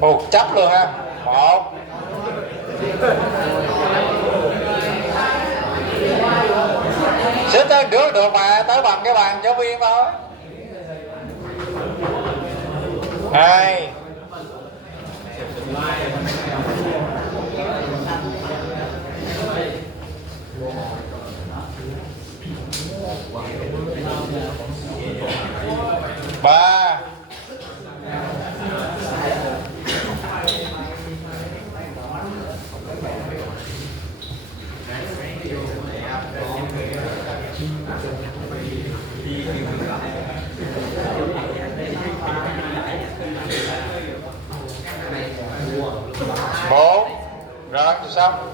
Ồ, chấp luôn ha. Một. Xích tới trước được mà, tới bằng cái bàn giáo viên thôi. Hai. Ba. Bốn. Rồi, xong.